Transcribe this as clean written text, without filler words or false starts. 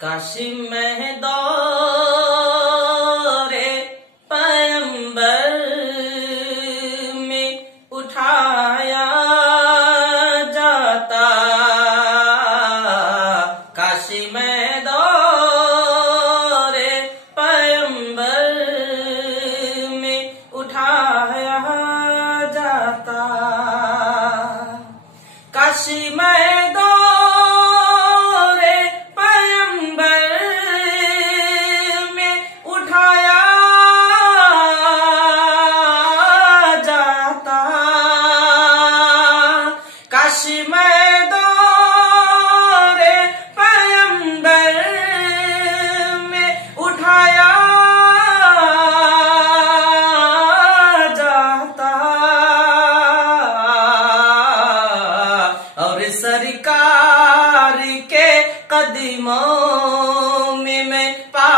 काशी में दौरे पैगंबर में उठाया जाता, काशी में दौरे पैगंबर में उठाया जाता, काशी में दौरे पैगंबर में उठाया जाता, काशी में दौरे पैगंबर में उठाया जाता, और सरकार के कदमों में मैं पा